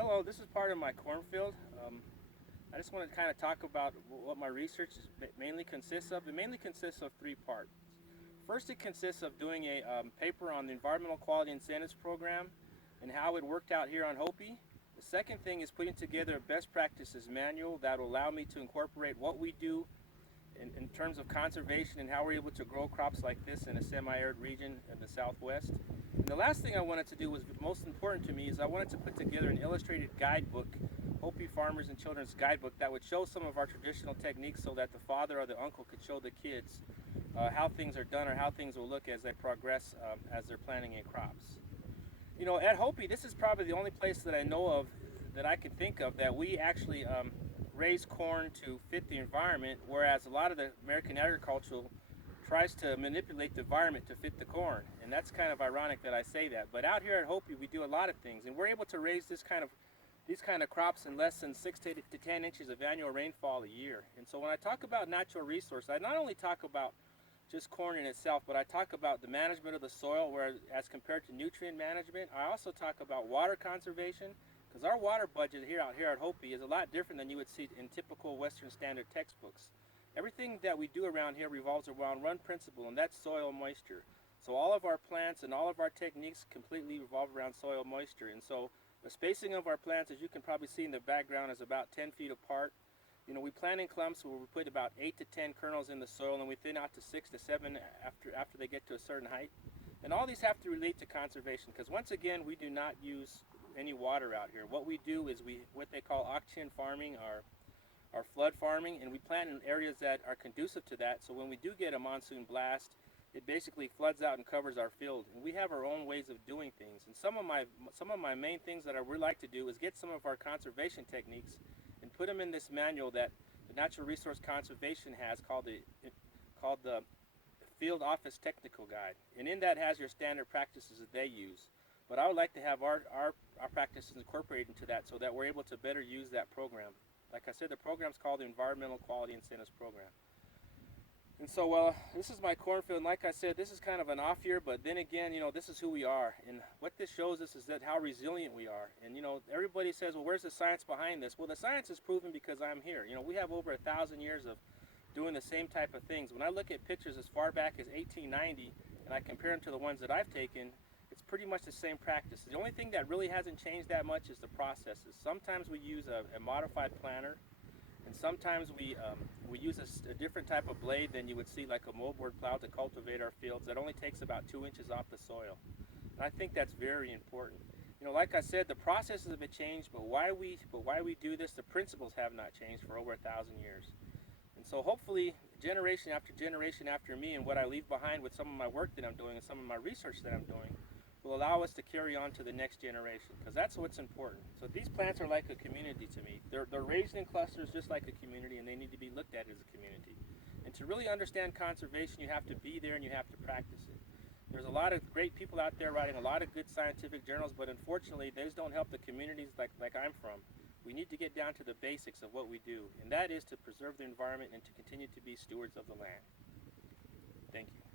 Hello, this is part of my cornfield. I just want to kind of talk about what my research mainly consists of. It mainly consists of three parts. First, it consists of doing a paper on the Environmental Quality Incentives Program and how it worked out here on Hopi. The second thing is putting together a best practices manual that will allow me to incorporate what we do in terms of conservation and how we're able to grow crops like this in a semi-arid region in the Southwest. And the last thing I wanted to do was most important to me is I wanted to put together an illustrated guidebook, Hopi Farmers and Children's Guidebook, that would show some of our traditional techniques so that the father or the uncle could show the kids how things are done or how things will look as they progress as they're planting in crops. You know, at Hopi, this is probably the only place that I know of that I can think of that we actually raise corn to fit the environment, whereas a lot of the American agriculture tries to manipulate the environment to fit the corn. And that's kind of ironic that I say that. But out here at Hopi, we do a lot of things, and we're able to raise these kind of crops in less than 6 to 10 inches of annual rainfall a year. And so when I talk about natural resource, I not only talk about just corn in itself, but I talk about the management of the soil where as compared to nutrient management. I also talk about water conservation, because our water budget here at Hopi is a lot different than you would see in typical Western standard textbooks. Everything that we do around here revolves around one principle, and that's soil moisture. So all of our plants and all of our techniques completely revolve around soil moisture. And so the spacing of our plants, as you can probably see in the background, is about 10 feet apart. You know, we plant in clumps where we put about 8 to 10 kernels in the soil, and we thin out to 6 to 7 after they get to a certain height. And all these have to relate to conservation, because once again, we do not use any water out here. What we do is what they call auction farming, or flood farming, and we plant in areas that are conducive to that. So when we do get a monsoon blast, it basically floods out and covers our field. And we have our own ways of doing things. And some of my main things that I would like to do is get some of our conservation techniques and put them in this manual that the Natural Resource Conservation has called the Field Office Technical Guide. And in that has your standard practices that they use. But I would like to have our practices incorporated into that so that we're able to better use that program. Like I said, the program's called the Environmental Quality Incentives Program. And so, this is my cornfield, and like I said, this is kind of an off year, but then again, you know, this is who we are. And what this shows us is that how resilient we are. And, you know, everybody says, well, where's the science behind this? Well, the science is proven because I'm here. You know, we have over 1,000 years of doing the same type of things. When I look at pictures as far back as 1890, and I compare them to the ones that I've taken, it's pretty much the same practice. The only thing that really hasn't changed that much is the processes. Sometimes we use a modified planter, and sometimes we use a different type of blade than you would see, like a moldboard plow, to cultivate our fields. That only takes about 2 inches off the soil. And I think that's very important. You know, like I said, the processes have changed, but why we do this, the principles have not changed for over 1,000 years. And so hopefully, generation after me, and what I leave behind with some of my work that I'm doing and some of my research that I'm doing, will allow us to carry on to the next generation, because that's what's important. So these plants are like a community to me. They're raised in clusters just like a community, and they need to be looked at as a community. And to really understand conservation, you have to be there and you have to practice it. There's a lot of great people out there writing a lot of good scientific journals, but unfortunately, those don't help the communities like I'm from. We need to get down to the basics of what we do, and that is to preserve the environment and to continue to be stewards of the land. Thank you.